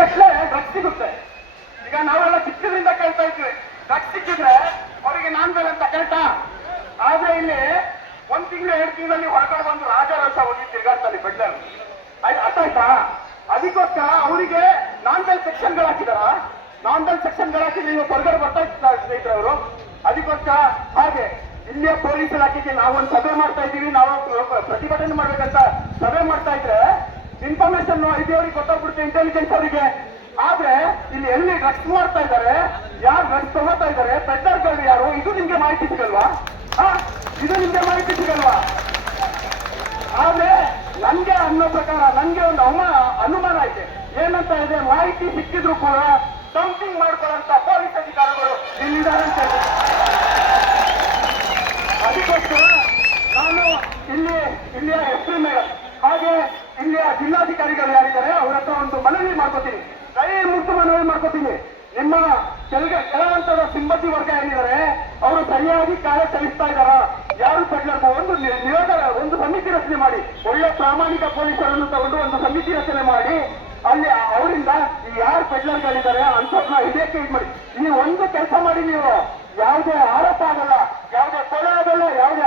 ಗಟ್ಟಲೆ ಡ್ರಗ್ಸ್ ಸಿಗುತ್ತೆ. ಈಗ ನಾವೆಲ್ಲ ಚಿಕ್ಕದ್ರಿಂದ ಕೇಳ್ತಾ ಇದ್ವಿ, ಡ್ರಗ್ಸ್ ಸಿಕ್ಕಿದ್ರೆ ಅವರಿಗೆ ನಾನ್ ಬೇರೆ ಅಂತ ಕರೆಕ್ಟಾ? ಆದ್ರೆ ಇಲ್ಲಿ 1 ತಿಂಗಳು 2 ತಿಂಗಳಲ್ಲಿ ಹೊರಗಡೆ ಬಂದು ರಾಜಾರೋಷ ಹೋಗಿ ತಿರ್ಗಾಡ್ತಾರೆ ಬೆಡ್ಲರ್. ಅರ್ಥ ಆಯ್ತಾ? ಅದಕ್ಕೋಸ್ಕರ ಅವರಿಗೆ ನಾನ್ ಬೆಲ್ ಸೆಕ್ಷನ್ಗಳು ಹಾಕಿದಾರ. ನಾನ್ ಬೆಲ್ ಸೆಕ್ಷನ್ಗಳು ಹಾಕಿದ್ರೆ ಇವಾಗ ಹೊರಗಡೆ ಬರ್ತಾ ಇರ್ತಾರೆ ಸ್ನೇಹಿತರೆ ಅವರು. ಅದಕ್ಕೋಸ್ಕರ ಹಾಗೆ ಇಲ್ಲಿಯ ಪೊಲೀಸ್ ಇಲಾಖೆಗೆ ನಾವೊಂದು ಸಭೆ ಮಾಡ್ತಾ ಇದ್ದೀವಿ. ನಾವು ಪ್ರತಿಭಟನೆ ಮಾಡ್ಬೇಕಂತ ಸಭೆ ಮಾಡ್ತಾ ಇದ್ರೆ ಇನ್ಫಾರ್ಮೇಶನ್ ಇದೆಯವ್ರಿಗೆ ಗೊತ್ತಾಗ್ಬಿಡುತ್ತೆ, ಇಂಟೆಲಿಜೆನ್ಸ್ ಅವರಿಗೆ. ಆದ್ರೆ ಇಲ್ಲಿ ಎಲ್ಲಿ ಡ್ರಗ್ಸ್ ಮಾಡ್ತಾ ಇದ್ದಾರೆ, ಯಾರು ಡ್ರಗ್ಸ್ ತಗೋತಾ ಇದ್ದಾರೆ, ಪೆಡ್ಲರ್ಗಳು ಯಾರು, ಇದು ನಿಮ್ಗೆ ಮಾಹಿತಿ ಸಿಗಲ್ವಾ? ಇದು ನಿಮ್ಗೆ ಮಾಹಿತಿ ಸಿಗಲ್ವಾ? ಆದ್ರೆ ನನ್ಗೆ ಅನ್ನೋ ಪ್ರಕಾರ ನನ್ಗೆ ಒಂದು ಅನುಮಾನ ಐತೆ. ಏನಂತ ಇದೆ, ಮಾಹಿತಿ ಸಿಕ್ಕಿದ್ರು ಕೂಡ ಡಂಪಿಂಗ್ ಮಾಡ್ಕೊಳ್ಳೋಂತ ಪೊಲೀಸ್ ಅಧಿಕಾರಿಗಳು ಇಲ್ಲಿದ್ದಾರೆ ಅಂತ ಹೇಳಿ. ಅದಕ್ಕೋಸ್ಕರ ನಾನು ಇಲ್ಲಿಯ ಎಸ್.ಪಿ. ಮೇಡಮ್ ಹಾಗೆ ಇಲ್ಲಿಯ ಜಿಲ್ಲಾಧಿಕಾರಿಗಳು ಯಾರಿದ್ದಾರೆ ಅವ್ರ ಹತ್ರ ಒಂದು ಮನವಿ ಮಾಡ್ಕೋತೀನಿ, ಕೈ ಮುಟ್ಟು ಮನವಿ ಮಾಡ್ಕೋತೀನಿ. ನಿಮ್ಮ ಕೆಳಹಂತದ ಸಿಬ್ಬಂದಿ ವರ್ಗ ಏನಿದ್ದಾರೆ ಅವರು ಸರಿಯಾಗಿ ಕಾರ್ಯ ಚಲಿಸ್ತಾ ಇದ್ದಾರ? ಯಾರು ಪೆಡ್ಲರ್ ಒಂದು ಸಮಿತಿ ರಚನೆ ಮಾಡಿ, ಒಳ್ಳೆ ಪ್ರಾಮಾಣಿಕ ಪೊಲೀಸರನ್ನು ತಗೊಂಡು ಒಂದು ಸಮಿತಿ ರಚನೆ ಮಾಡಿ ಅಲ್ಲಿ ಅವರಿಂದ ಯಾರು ಪೆಡ್ಲರ್ಗಳಿದ್ದಾರೆ ಅಂತವ್ರನ್ನ ಹಿಡಿಯಕ್ಕೆ ಇದು ಮಾಡಿ. ನೀವು ಒಂದು ಕೆಲಸ ಮಾಡಿ, ನೀವು ಯಾವುದೇ ಆರೋಪ ಆಗಲ್ಲ, ಯಾವುದೇ ಕೊಲೆ ಆಗಲ್ಲ, ಯಾವುದೇ